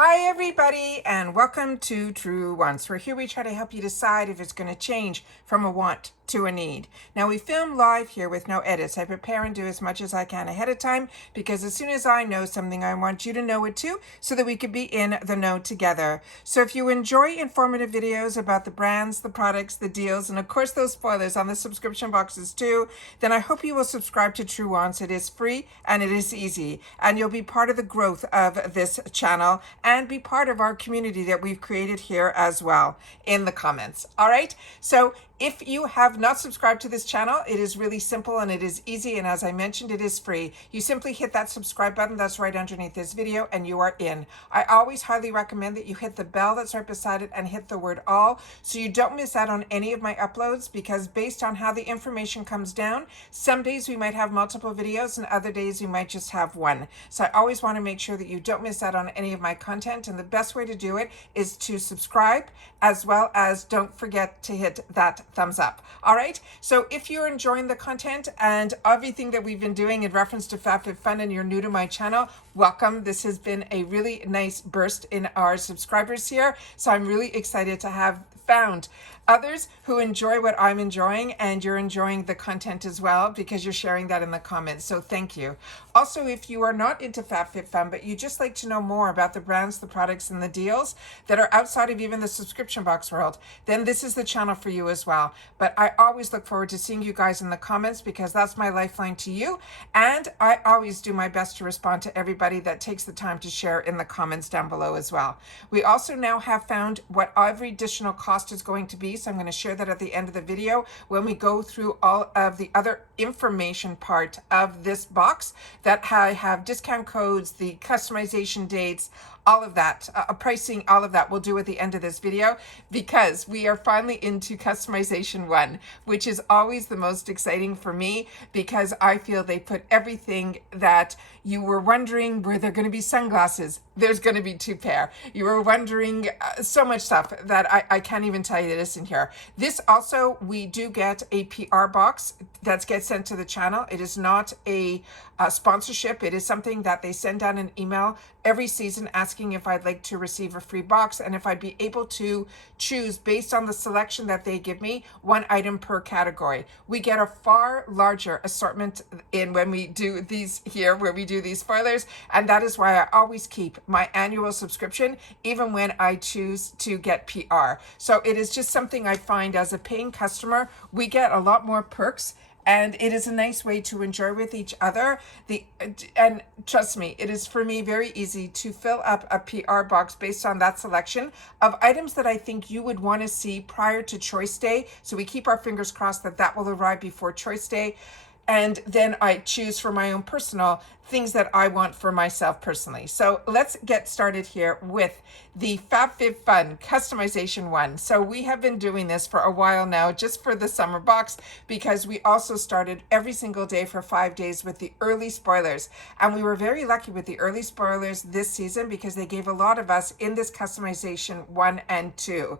Hi everybody and welcome to Truewants, where here we try to help you decide if it's going to change from a want to a need. Now we film live here with no edits. I prepare and do as much as I can ahead of time because as soon as I know something, I want you to know it too so that we could be in the know together. So if you enjoy informative videos about the brands, the products, the deals, and of course those spoilers on the subscription boxes too, then I hope you will subscribe to Truewants. It is free and it is easy, and you'll be part of the growth of this channel and be part of our community that we've created here as well in the comments. All right, so if you have not subscribed to this channel, it is really simple and it is easy, and as I mentioned, it is free. You simply hit that subscribe button that's right underneath this video and you are in. I always highly recommend that you hit the bell that's right beside it and hit the word all so you don't miss out on any of my uploads, because based on how the information comes down, some days we might have multiple videos and other days we might just have one. So I always want to make sure that you don't miss out on any of my content, and the best way to do it is to subscribe, as well as don't forget to hit that thumbs up. All right, so if you're enjoying the content and everything that we've been doing in reference to FabFitFun and you're new to my channel, welcome. This has been a really nice burst in our subscribers here, so I'm really excited to have found others who enjoy what I'm enjoying, and you're enjoying the content as well because you're sharing that in the comments, so thank you. Also, if you are not into FabFitFun but you just like to know more about the brands, the products, and the deals that are outside of even the subscription box world, then this is the channel for you as well. But I always look forward to seeing you guys in the comments because that's my lifeline to you, and I always do my best to respond to everybody that takes the time to share in the comments down below as well. We also now have found what every additional cost is going to be, so I'm going to share that at the end of the video when we go through all of the other information part of this box that I have discount codes, the customization dates, all of that, pricing, all of that we'll do at the end of this video, because we are finally into customization 1, which is always the most exciting for me because I feel they put everything that you were wondering. Were there going to be sunglasses? There's going to be 2 pair. You were wondering so much stuff that I can't even tell you this in here. This also, we do get a PR box that gets sent to the channel. It is not a sponsorship. It is something that they send out an email every season asking if I'd like to receive a free box and if I'd be able to choose, based on the selection that they give me, 1 item per category. We get a far larger assortment in when we do these here, where we do these spoilers, and that is why I always keep my annual subscription even when I choose to get PR. So it is just something I find as a paying customer, we get a lot more perks, and it is a nice way to enjoy with each other. And trust me, it is for me very easy to fill up a PR box based on that selection of items that I think you would want to see prior to Choice Day. So we keep our fingers crossed that that will arrive before Choice Day. And then I choose for my own personal things that I want for myself personally. So let's get started here with the FabFitFun customization 1. So we have been doing this for a while now, just for the summer box, because we also started every single day for 5 days with the early spoilers. And we were very lucky with the early spoilers this season because they gave a lot of us in this customization 1 and 2.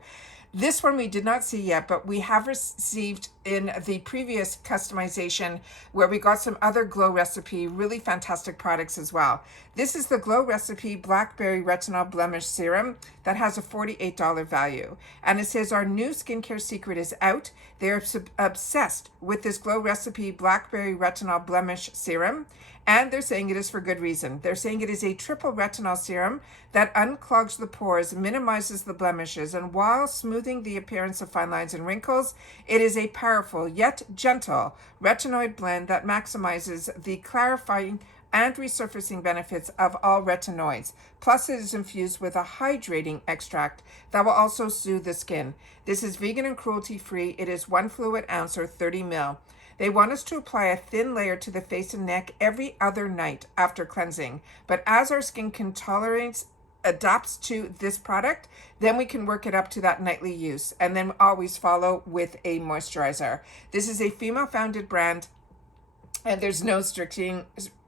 This one we did not see yet, but we have received in the previous customization where we got some other Glow Recipe, really fantastic products as well. This is the Glow Recipe Blackberry Retinol Blemish Serum that has a $48 value. And it says our new skincare secret is out. They're obsessed with this Glow Recipe Blackberry Retinol Blemish Serum. And they're saying it is for good reason. They're saying it is a triple retinol serum that unclogs the pores, minimizes the blemishes, and while smoothing the appearance of fine lines and wrinkles, it is a powerful yet gentle retinoid blend that maximizes the clarifying and resurfacing benefits of all retinoids. Plus, it is infused with a hydrating extract that will also soothe the skin. This is vegan and cruelty-free. It is 1 fluid ounce or 30 ml. They want us to apply a thin layer to the face and neck every other night after cleansing. But as our skin can tolerate, adapts to this product, then we can work it up to that nightly use, and then always follow with a moisturizer. This is a female-founded brand, and there's no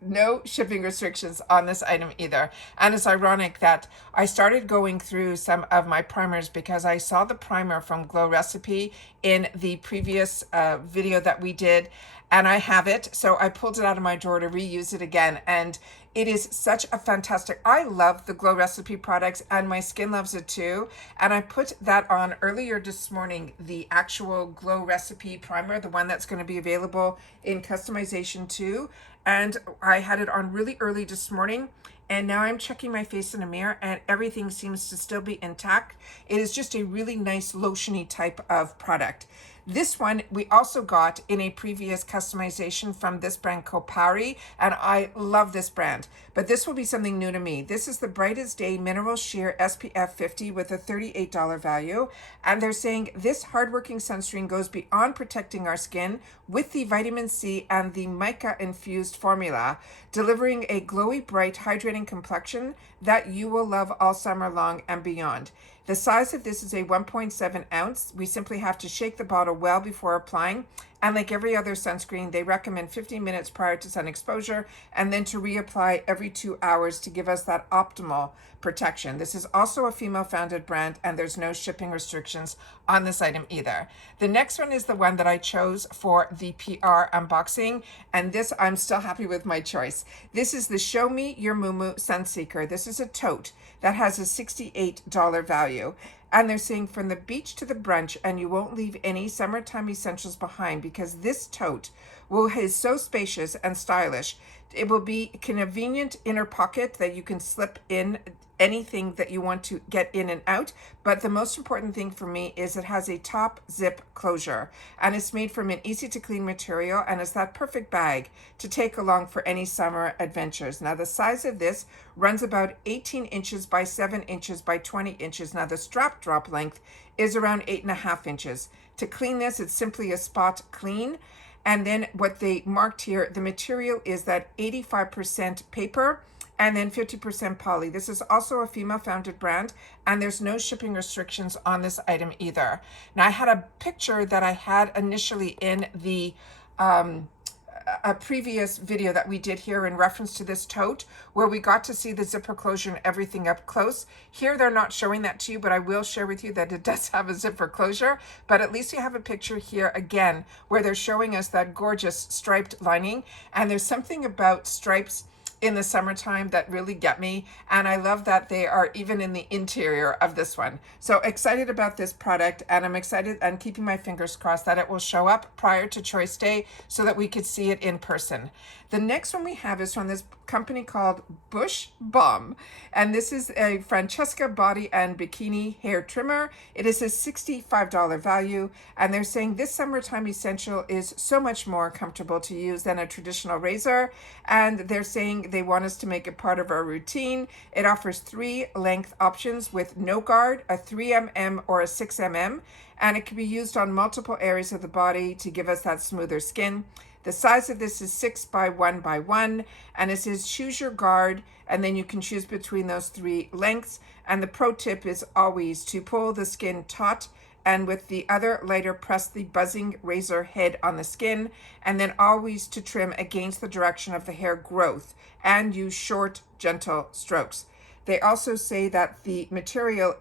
no shipping restrictions on this item either. And it's ironic that I started going through some of my primers because I saw the primer from Glow Recipe in the previous video that we did, and I have it. So I pulled it out of my drawer to reuse it again. And it is such a fantastic, I love the Glow Recipe products and my skin loves it too. And I put that on earlier this morning, the actual Glow Recipe primer, the one that's going to be available in customization too. And I had it on really early this morning. And now I'm checking my face in a mirror and everything seems to still be intact. It is just a really nice lotiony type of product. This one we also got in a previous customization from this brand called Pari, and I love this brand. But this will be something new to me. This is the Brightest Day Mineral Sheer SPF 50 with a $38 value. And they're saying this hardworking sunscreen goes beyond protecting our skin with the vitamin C and the mica infused formula, delivering a glowy, bright, hydrating complexion that you will love all summer long and beyond. The size of this is a 1.7 ounce. We simply have to shake the bottle well before applying. And like every other sunscreen, they recommend 15 minutes prior to sun exposure and then to reapply every 2 hours to give us that optimal protection. This is also a female-founded brand and there's no shipping restrictions on this item either. The next one is the one that I chose for the PR unboxing, and this I'm still happy with my choice. This is the Show Me Your Mumu Sunseeker. This is a tote that has a $68 value. And they're saying from the beach to the brunch, and you won't leave any summertime essentials behind because this tote is so spacious and stylish. It will be a convenient inner pocket that you can slip in anything that you want to get in and out. But the most important thing for me is it has a top zip closure and it's made from an easy to clean material, and it's that perfect bag to take along for any summer adventures. Now the size of this runs about 18 inches by 7 inches by 20 inches. Now the strap drop length is around 8.5 inches. To clean this, it's simply a spot clean. And then what they marked here, the material is that 85% paper and then 50% poly. This is also a female-founded brand, and there's no shipping restrictions on this item either. Now, I had a picture that I had initially in the a previous video that we did here in reference to this tote, where we got to see the zipper closure and everything up close. Here, they're not showing that to you, but I will share with you that it does have a zipper closure. But at least you have a picture here again, where they're showing us that gorgeous striped lining. And there's something about stripes in the summertime that really get me, and I love that they are even in the interior of this one. So excited about this product, and I'm excited and keeping my fingers crossed that it will show up prior to Choice Day so that we could see it in person. The next one we have is from this company called Bush Bomb, and this is a Francesca body and bikini hair trimmer. It is a $65 value, and they're saying this summertime essential is so much more comfortable to use than a traditional razor, and they're saying they want us to make it part of our routine. It offers 3 length options with no guard, a 3mm or a 6mm, and it can be used on multiple areas of the body to give us that smoother skin. The size of this is 6 by 1 by 1, and it says choose your guard, and then you can choose between those 3 lengths. And the pro tip is always to pull the skin taut, and with the other lighter, press the buzzing razor head on the skin, and then always to trim against the direction of the hair growth, and use short, gentle strokes. They also say that the material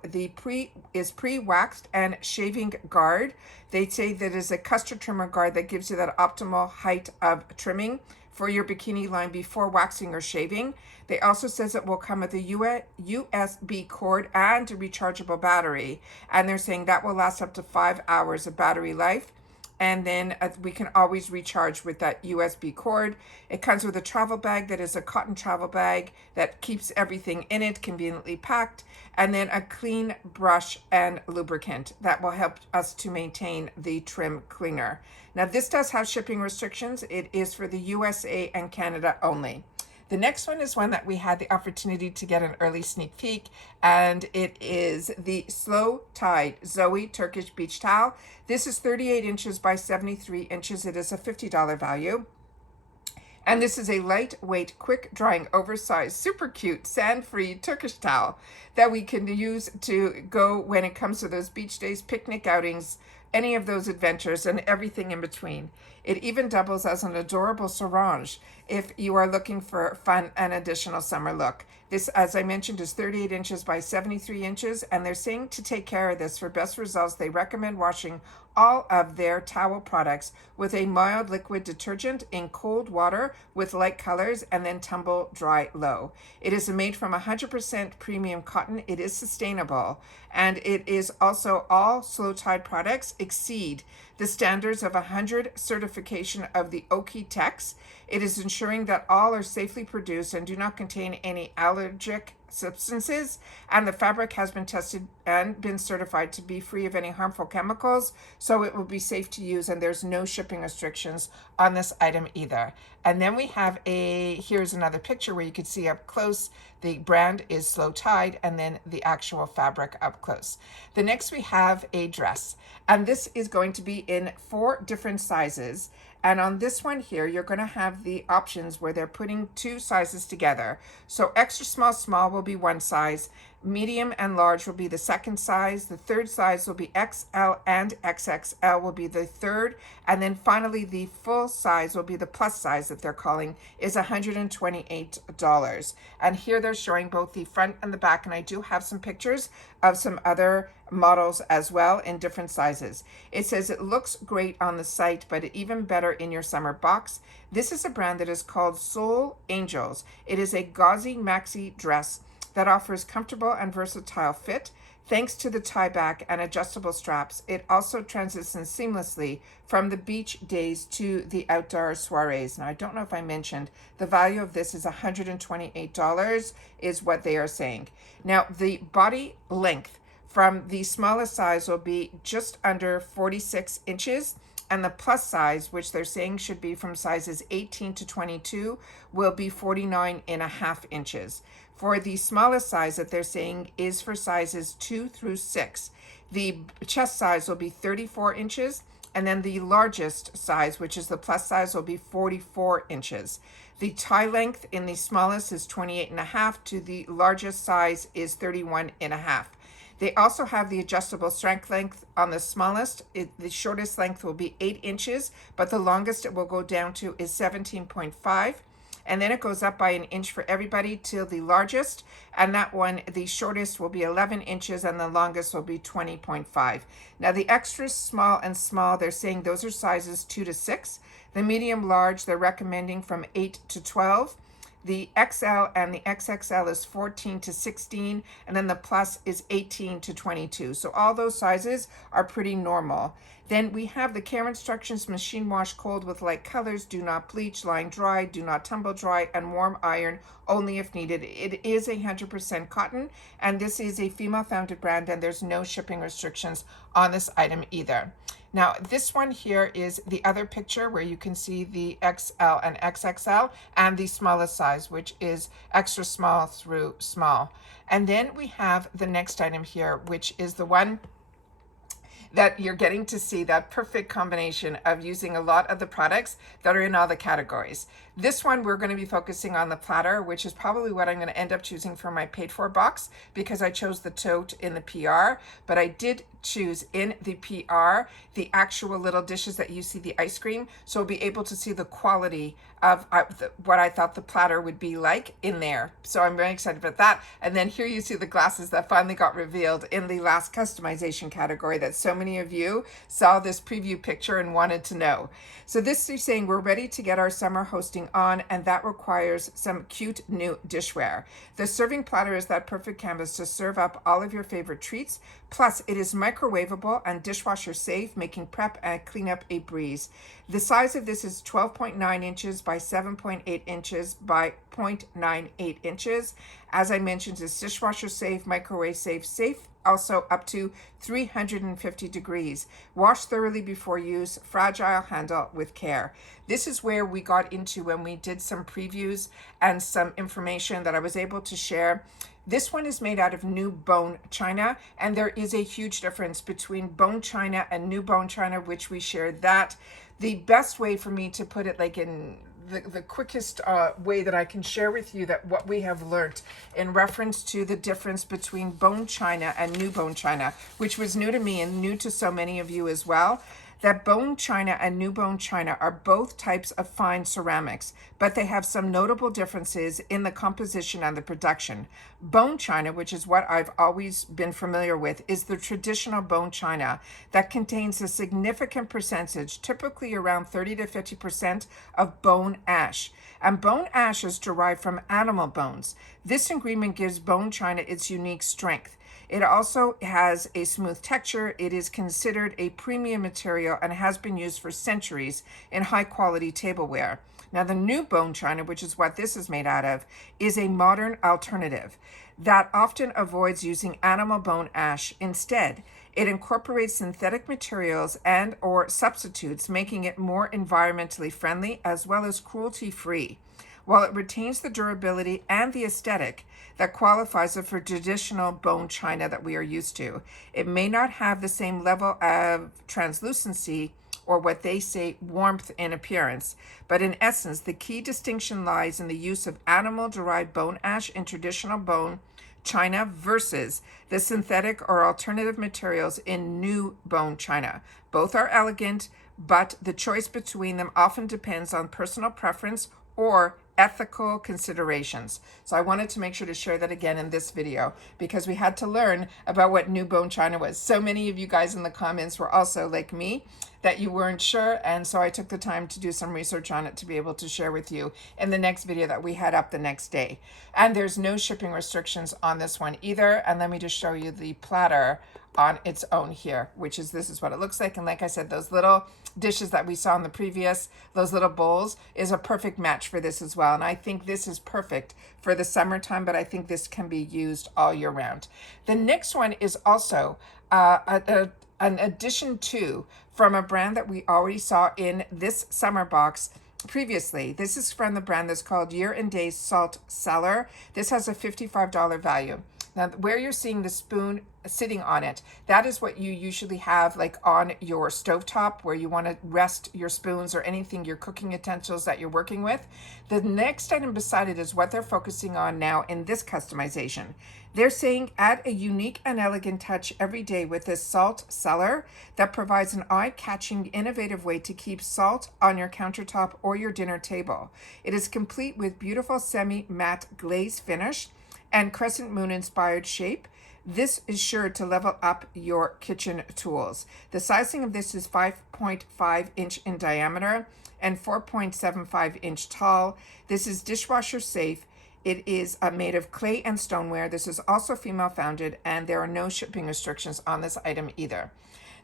is pre-waxed and shaving guard. They say that is a custard trimmer guard that gives you that optimal height of trimming for your bikini line before waxing or shaving. They also says it will come with a USB cord and a rechargeable battery. And they're saying that will last up to 5 hours of battery life. And then we can always recharge with that USB cord. It comes with a travel bag that is a cotton travel bag that keeps everything in it, conveniently packed, and then a clean brush and lubricant that will help us to maintain the trim cleaner. Now this does have shipping restrictions. It is for the USA and Canada only. The next one is one that we had the opportunity to get an early sneak peek, and it is the Slow Tide Zoe Turkish Beach Towel. This is 38 inches by 73 inches. It is a $50 value. And this is a lightweight, quick drying, oversized, super cute, sand-free Turkish towel that we can use to go when it comes to those beach days, picnic outings, any of those adventures and everything in between. It even doubles as an adorable sarong if you are looking for fun and additional summer look. This, as I mentioned, is 38 inches by 73 inches, and they're saying to take care of this for best results, they recommend washing all of their towel products with a mild liquid detergent in cold water with light colors and then tumble dry low. It is made from 100% premium cotton. It is sustainable, and it is also all slow tide products exceed the standards of 100 certification of the OEKO-TEX. It is ensuring that all are safely produced and do not contain any allergic substances, and the fabric has been tested and been certified to be free of any harmful chemicals, so it will be safe to use, and there's no shipping restrictions on this item either. And then we have here's another picture where you can see up close the brand is Slow Tide, and then the actual fabric up close. The next we have a dress, and this is going to be in 4 different sizes. And on this one here, you're going to have the options where they're putting 2 sizes together. So extra small, small will be one size. Medium and large will be the second size. The third size will be XL, and XXL will be the third. And then finally, the full size will be the plus size that they're calling, is $128. And here they're showing both the front and the back. And I do have some pictures of some other models as well in different sizes. It says it looks great on the site, but even better in your summer box. This is a brand that is called Soul Angels. It is a gauzy maxi dress that offers comfortable and versatile fit. Thanks to the tie back and adjustable straps, it also transitions seamlessly from the beach days to the outdoor soirees. Now, I don't know if I mentioned, the value of this is $128 is what they are saying. Now, the body length from the smallest size will be just under 46 inches. And the plus size, which they're saying should be from sizes 18 to 22, will be 49.5 inches. For the smallest size that they're saying is for sizes 2 through 6. The chest size will be 34 inches, and then the largest size, which is the plus size, will be 44 inches. The tie length in the smallest is 28.5 to the largest size is 31.5. They also have the adjustable strength length on the smallest. The shortest length will be 8 inches, but the longest it will go down to is 17.5. And then it goes up by an inch for everybody till the largest. And that one, the shortest will be 11 inches and the longest will be 20.5. Now the extra small and small, they're saying those are sizes 2 to 6. The medium large, they're recommending from 8 to 12. The XL and the XXL is 14 to 16, and then the plus is 18 to 22. So all those sizes are pretty normal. Then we have the care instructions: machine wash cold with light colors, do not bleach, line dry, do not tumble dry, and warm iron only if needed. It is 100% cotton, and this is a female founded brand, and there's no shipping restrictions on this item either. Now, this one here is the other picture where you can see the XL and XXL and the smallest size, which is extra small through small. And then we have the next item here, which is the one that you're getting to see, that perfect combination of using a lot of the products that are in all the categories. This one, we're going to be focusing on the platter, which is probably what I'm going to end up choosing for my paid for box, because I chose the tote in the PR, but I did choose in the PR the actual little dishes that you see the ice cream, so we'll be able to see the quality of what I thought the platter would be like in there. So I'm very excited about that. And then here you see the glasses that finally got revealed in the last customization category that so many of you saw this preview picture and wanted to know. So this is saying we're ready to get our summer hosting on, and that requires some cute new dishware. The serving platter is that perfect canvas to serve up all of your favorite treats. Plus, it is microwavable and dishwasher safe, making prep and cleanup a breeze. The size of this is 12.9 inches by 7.8 inches by 0.98 inches. As I mentioned, it's dishwasher safe, microwave safe, also up to 350 degrees. Wash thoroughly before use, fragile, handle with care. This is where we got into when we did some previews and some information that I was able to share. This one is made out of new bone china, and there is a huge difference between bone china and new bone china, which we shared that. The best way for me to put it, like in the quickest way that I can share with you that what we have learned in reference to the difference between bone china and new bone china, which was new to me and new to so many of you as well. that bone china and new bone china are both types of fine ceramics, but they have some notable differences in the composition and the production. Bone china, which is what I've always been familiar with, is the traditional bone china that contains a significant percentage, typically around 30 to 50% of bone ash. And bone ash is derived from animal bones. This ingredient gives bone china its unique strength. It also has a smooth texture. It is considered a premium material and has been used for centuries in high quality tableware. Now, the new bone china, which is what this is made out of, is a modern alternative that often avoids using animal bone ash. Instead, it incorporates synthetic materials and or substitutes, making it more environmentally friendly as well as cruelty-free, while it retains the durability and the aesthetic that qualifies it for traditional bone china that we are used to. It may not have the same level of translucency or what they say warmth in appearance, but in essence, the key distinction lies in the use of animal-derived bone ash in traditional bone china versus the synthetic or alternative materials in new bone china. Both are elegant, but the choice between them often depends on personal preference or ethical considerations. So I wanted to make sure to share that again in this video because we had to learn about what new bone china was. So many of you guys in the comments were also like me, that you weren't sure, and so I took the time to do some research on it to be able to share with you in the next video that we had up the next day. And there's no shipping restrictions on this one either. And let me just show you the platter on its own here, which is, this is what it looks like. And like I said, those little dishes that we saw in the previous, those little bowls, is a perfect match for this as well. And I think this is perfect for the summertime, but I think this can be used all year round. The next one is also an addition to from a brand that we already saw in this summer box previously. This is from the brand that's called Year and Day Salt Cellar. This has a $55 value. Now, where you're seeing the spoon sitting on it, that is what you usually have like on your stovetop where you want to rest your spoons or anything, your cooking utensils that you're working with. The next item beside it is what they're focusing on now in this customization. They're saying add a unique and elegant touch every day with this salt cellar that provides an eye-catching, innovative way to keep salt on your countertop or your dinner table. It is complete with beautiful semi-matte glaze finish and crescent moon inspired shape. This is sure to level up your kitchen tools. The sizing of this is 5.5 inch in diameter and 4.75 inch tall. This is dishwasher safe. It is made of clay and stoneware. This is also female founded, and there are no shipping restrictions on this item either.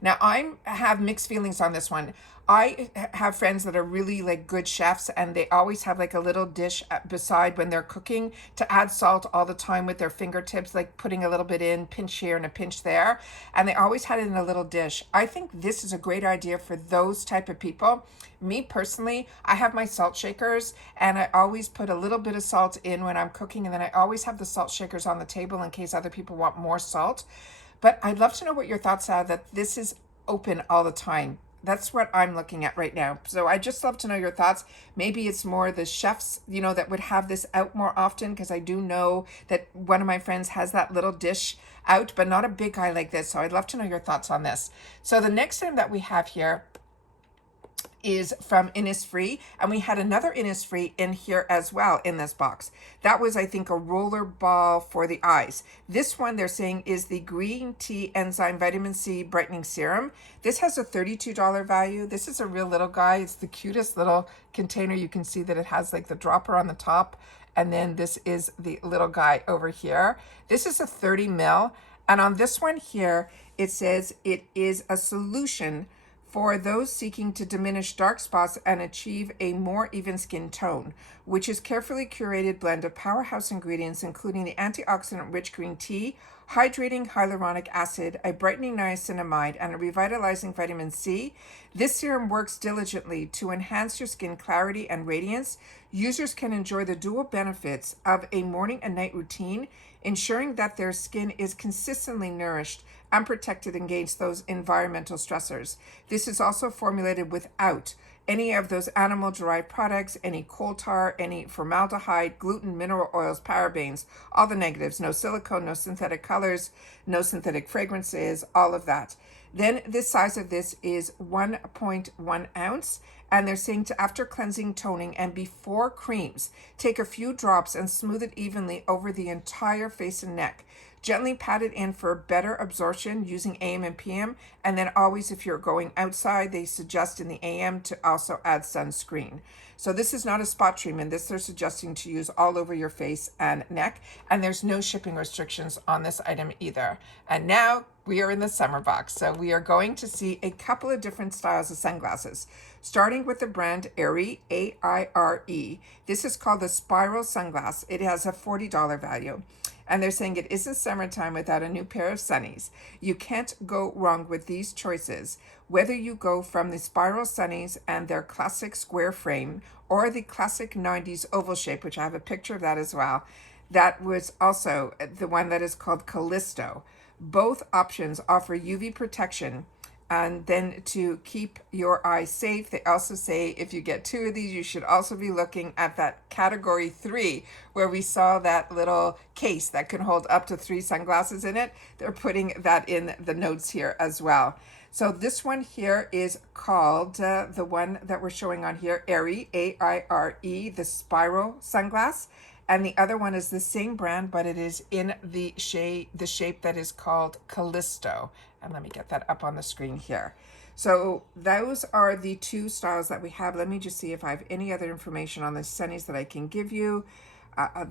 Now, I have mixed feelings on this one. I have friends that are really like good chefs, and they always have like a little dish beside when they're cooking to add salt all the time with their fingertips, like putting a little bit in, pinch here and a pinch there. And they always had it in a little dish. I think this is a great idea for those type of people. Me personally, I have my salt shakers, and I always put a little bit of salt in when I'm cooking, and then I always have the salt shakers on the table in case other people want more salt. But I'd love to know what your thoughts are that this is open all the time. That's what I'm looking at right now. So I just love to know your thoughts. Maybe it's more the chefs, you know, that would have this out more often, because I do know that one of my friends has that little dish out, but not a big guy like this. So I'd love to know your thoughts on this. So the next thing that we have here is from Innisfree, and we had another Innisfree in here as well in this box. That was, I think, a roller ball for the eyes. This one they're saying is the green tea enzyme vitamin C brightening serum. This has a $32 value. This is a real little guy. It's the cutest little container. You can see that it has like the dropper on the top, and then this is the little guy over here. This is a 30 ml, and on this one here it says it is a solution for those seeking to diminish dark spots and achieve a more even skin tone, which is carefully curated blend of powerhouse ingredients, including the antioxidant-rich green tea, hydrating hyaluronic acid, a brightening niacinamide, and a revitalizing vitamin C. This serum works diligently to enhance your skin clarity and radiance. Users can enjoy the dual benefits of a morning and night routine, ensuring that their skin is consistently nourished and protect it against those environmental stressors. This is also formulated without any of those animal-derived products, any coal tar, any formaldehyde, gluten, mineral oils, parabens, all the negatives, no silicone, no synthetic colors, no synthetic fragrances, all of that. Then the size of this is 1.1 ounce. And they're saying to, after cleansing, toning, and before creams, take a few drops and smooth it evenly over the entire face and neck. Gently pat it in for better absorption using AM and PM. And then always, if you're going outside, they suggest in the AM to also add sunscreen. So this is not a spot treatment. This they're suggesting to use all over your face and neck. And there's no shipping restrictions on this item either. And now we are in the summer box. So we are going to see a couple of different styles of sunglasses, starting with the brand Aire, A-I-R-E. This is called the Spiral Sunglass. It has a $40 value. And they're saying it isn't summertime without a new pair of sunnies. You can't go wrong with these choices. Whether you go from the Spiral Sunnies and their classic square frame or the classic 90s oval shape, which I have a picture of that as well. That was also the one that is called Callisto. Both options offer UV protection and then to keep your eyes safe. They also say if you get two of these, you should also be looking at that category 3 where we saw that little case that can hold up to 3 sunglasses in it. They're putting that in the notes here as well. So this one here is called, the one that we're showing on here, Aire, A-I-R-E, the Spiral Sunglass. And the other one is the same brand, but it is in the shape that is called Callisto. And let me get that up on the screen here. So those are the 2 styles that we have. Let me just see if I have any other information on the sunnies that I can give you.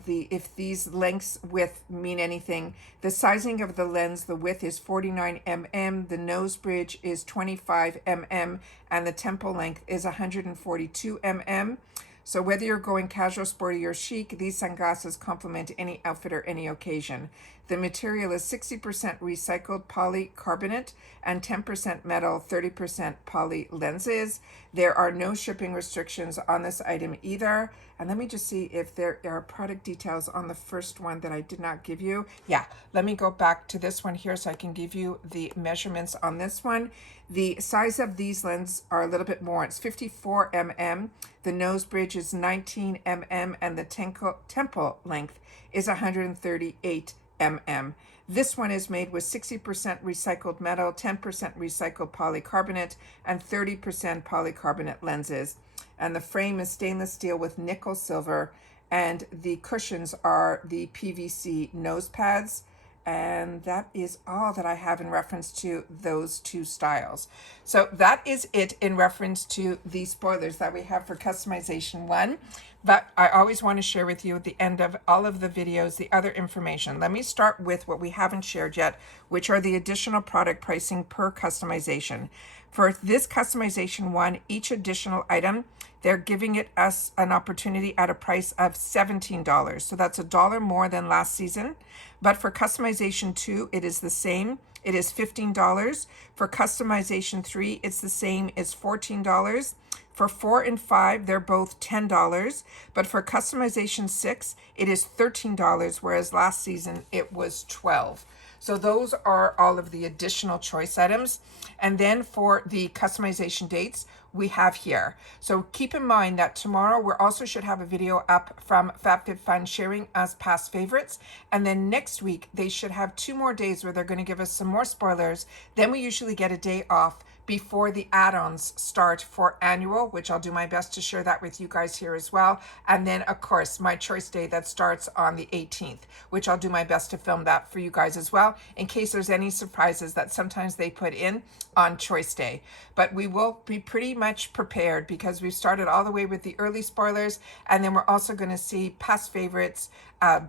If these lengths width mean anything. The sizing of the lens, the width is 49 mm, the nose bridge is 25 mm, and the temple length is 142 mm. So whether you're going casual, sporty, or chic, these sunglasses complement any outfit or any occasion. The material is 60% recycled polycarbonate and 10% metal, 30% poly lenses. There are no shipping restrictions on this item either. And let me just see if there are product details on the first one that I did not give you. Yeah, let me go back to this one here so I can give you the measurements on this one. The size of these lenses are a little bit more. It's 54 mm. The nose bridge is 19 mm and the temple length is 138 mm. This one is made with 60% recycled metal, 10% recycled polycarbonate, and 30% polycarbonate lenses. And the frame is stainless steel with nickel silver, and the cushions are the PVC nose pads. And that is all that I have in reference to those 2 styles. So that is it in reference to the spoilers that we have for customization 1. But I always want to share with you at the end of all of the videos the other information. Let me start with what we haven't shared yet, which are the additional product pricing per customization. For this customization 1, each additional item, they're giving us an opportunity at a price of $17. So that's $1 more than last season. But for customization 2, it is the same. It is $15. For customization 3, it's the same, it's $14. For 4 and 5, they're both $10. But for customization 6, it is $13, whereas last season it was $12. So those are all of the additional choice items. And then for the customization dates, we have here. So keep in mind that tomorrow we also should have a video up from FabFitFun sharing us past favorites. And then next week, they should have 2 more days where they're going to give us some more spoilers. Then we usually get a day off before the add-ons start for annual, which I'll do my best to share that with you guys here as well. And then of course, my choice day that starts on the 18th, which I'll do my best to film that for you guys as well, in case there's any surprises that sometimes they put in on choice day. But we will be pretty much prepared because we've started all the way with the early spoilers, and then we're also going to see past favorites,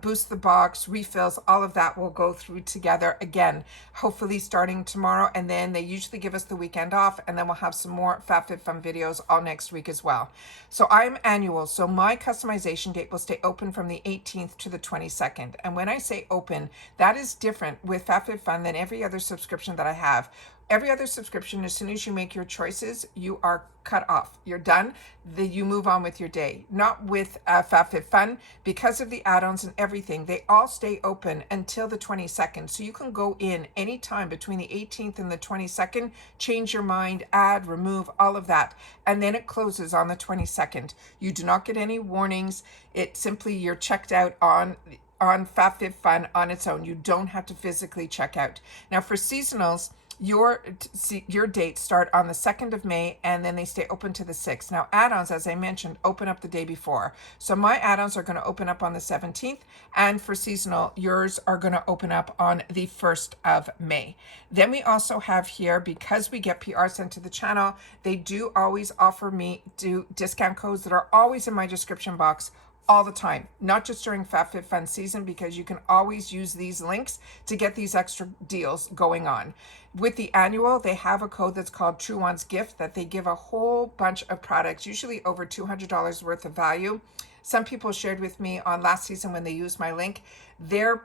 boost the box, refills, all of that will go through together again, hopefully starting tomorrow. And then they usually give us the weekend weekend off, and then we'll have some more FabFitFun videos all next week as well. So I'm annual, so my customization date will stay open from the 18th to the 22nd. And when I say open, that is different with FabFitFun than every other subscription that I have. Every other subscription, as soon as you make your choices, you are cut off. You're done. You move on with your day. Not with FabFitFun. Because of the add-ons and everything, they all stay open until the 22nd. So you can go in anytime between the 18th and the 22nd, change your mind, add, remove, all of that. And then it closes on the 22nd. You do not get any warnings. It simply, you're checked out on FabFitFun on its own. You don't have to physically check out. Now for seasonals, your dates start on the 2nd of May and then they stay open to the 6th. Now add-ons, as I mentioned, open up the day before. So my add-ons are going to open up on the 17th, and for seasonal, yours are going to open up on the 1st of May. Then we also have here, because we get PR sent to the channel, they do always offer me discount codes that are always in my description box all the time, not just during FabFitFun season, because you can always use these links to get these extra deals going on. With the annual, they have a code that's called Truewants gift that they give a whole bunch of products, usually over $200 worth of value. Some people shared with me on last season when they used my link, their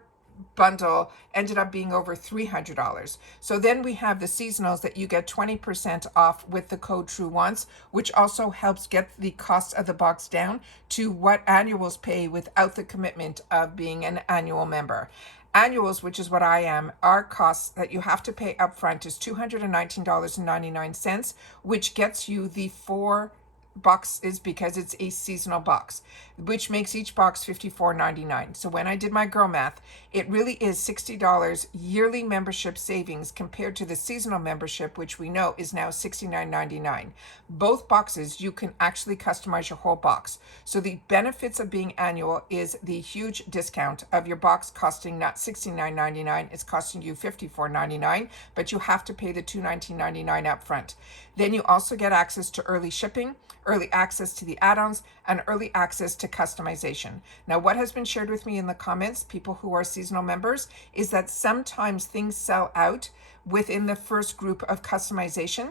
bundle ended up being over $300. So then we have the seasonals that you get 20% off with the code Truewants, which also helps get the cost of the box down to what annuals pay without the commitment of being an annual member. Annuals, which is what I am, our costs that you have to pay upfront is $219.99, which gets you the 4 boxes because it's a seasonal box, which makes each box $54.99. So when I did my girl math, it really is $60 yearly membership savings compared to the seasonal membership, which we know is now $69.99. Both boxes, you can actually customize your whole box. So the benefits of being annual is the huge discount of your box costing not $69.99, it's costing you $54.99, but you have to pay the $219.99 up front. Then you also get access to early shipping, early access to the add-ons, and early access to customization. Now, what has been shared with me in the comments, people who are seasonal members, is that sometimes things sell out within the first group of customization.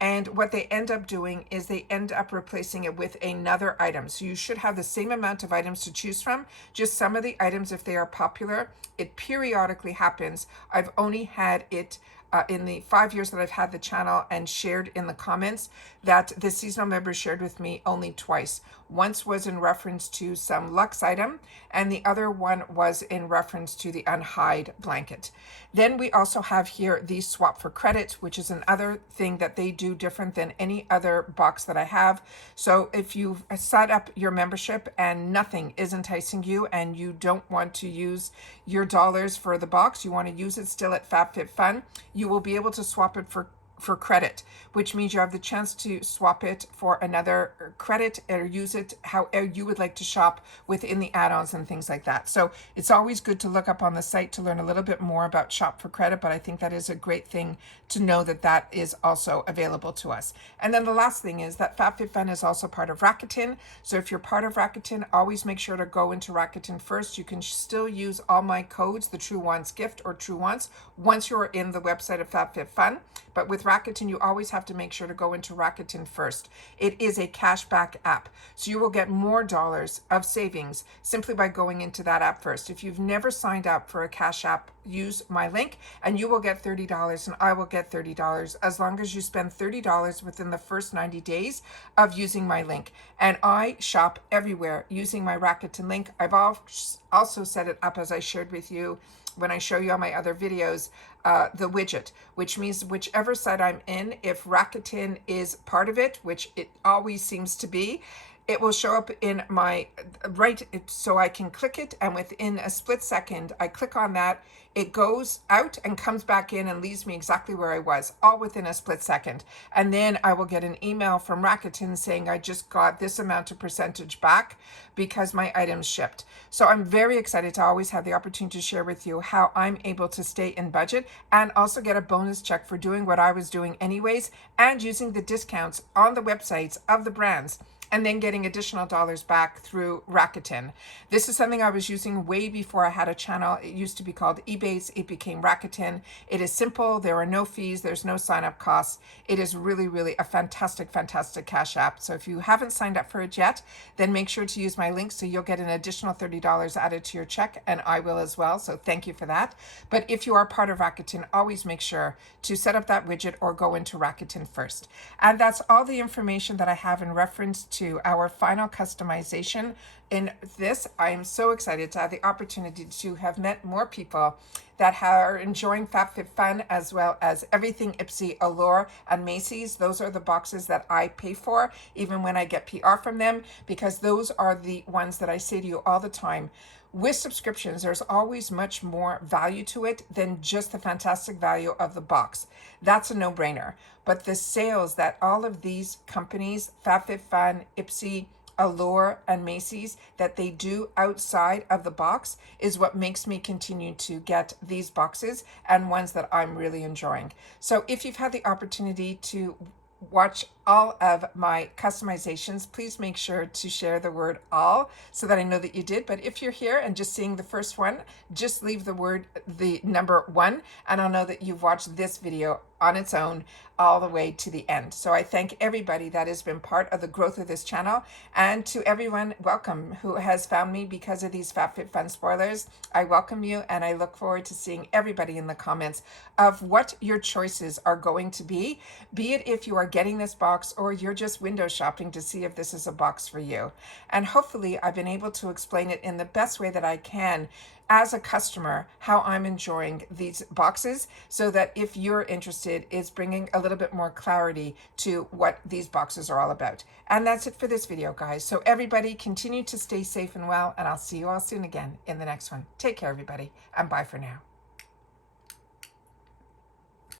And what they end up doing is they end up replacing it with another item. So you should have the same amount of items to choose from. Just some of the items, if they are popular, it periodically happens. I've only had it in the 5 years that I've had the channel and shared in the comments that the seasonal members shared with me only twice. Once was in reference to some luxe item, and the other one was in reference to the unhide blanket. Then we also have here the swap for credit, which is another thing that they do different than any other box that I have. So if you've set up your membership and nothing is enticing you and you don't want to use your dollars for the box, you want to use it still at FabFitFun, you will be able to swap it for credit, which means you have the chance to swap it for another credit or use it however you would like to shop within the add-ons and things like that. So it's always good to look up on the site to learn a little bit more about shop for credit, but I think that is a great thing to know that that is also available to us. And then the last thing is that FabFitFun is also part of Rakuten. So if you're part of Rakuten, always make sure to go into Rakuten first. You can still use all my codes, the Truewants gift or Truewants, once you're in the website of FabFitFun. But with Rakuten, you always have to make sure to go into Rakuten first. It is a cashback app, so you will get more dollars of savings simply by going into that app first. If you've never signed up for a cash app, use my link and you will get $30 and I will get $30 as long as you spend $30 within the first 90 days of using my link. And I shop everywhere using my Rakuten link. I've also set it up, as I shared with you when I show you on my other videos, the widget, which means whichever site I'm in, if Rakuten is part of it, which it always seems to be, it will show up in my so I can click it, and within a split second I click on that, it goes out and comes back in and leaves me exactly where I was, all within a split second. And then I will get an email from Rakuten saying I just got this amount of percentage back because my items shipped. So I'm very excited to always have the opportunity to share with you how I'm able to stay in budget and also get a bonus check for doing what I was doing anyways and using the discounts on the websites of the brands. and then getting additional dollars back through Rakuten. This is something I was using way before I had a channel. It used to be called Ebates. It became Rakuten. It is simple. There are no fees. There's no sign-up costs. It is really, really a fantastic, fantastic cash app. So if you haven't signed up for it yet, then make sure to use my link so you'll get an additional $30 added to your check, and I will as well. So thank you for that. But if you are part of Rakuten, always make sure to set up that widget or go into Rakuten first. And that's all the information that I have in reference to our final customization. In this, I am so excited to have the opportunity to have met more people that are enjoying FabFitFun, as well as everything Ipsy, Allure, and Macy's. Those are the boxes that I pay for, even when I get PR from them, because those are the ones that I say to you all the time. With subscriptions, there's always much more value to it than just the fantastic value of the box. That's a no-brainer. But the sales that all of these companies, FabFitFun, Ipsy, Allure, and Macy's, that they do outside of the box is what makes me continue to get these boxes, and ones that I'm really enjoying. So if you've had the opportunity to watch all of my customizations, please make sure to share the word all so that I know that you did. But if you're here and just seeing the first one, just leave the number 1, and I'll know that you've watched this video on its own all the way to the end. So I thank everybody that has been part of the growth of this channel, and to everyone, welcome, who has found me because of these FabFitFun spoilers. I welcome you, and I look forward to seeing everybody in the comments of what your choices are going to be it if you are getting this box or you're just window shopping to see if this is a box for you. And hopefully I've been able to explain it in the best way that I can as a customer, how I'm enjoying these boxes, so that if you're interested, it's bringing a little bit more clarity to what these boxes are all about. And that's it for this video, guys. So everybody continue to stay safe and well, and I'll see you all soon again in the next one. Take care, everybody, and bye for now.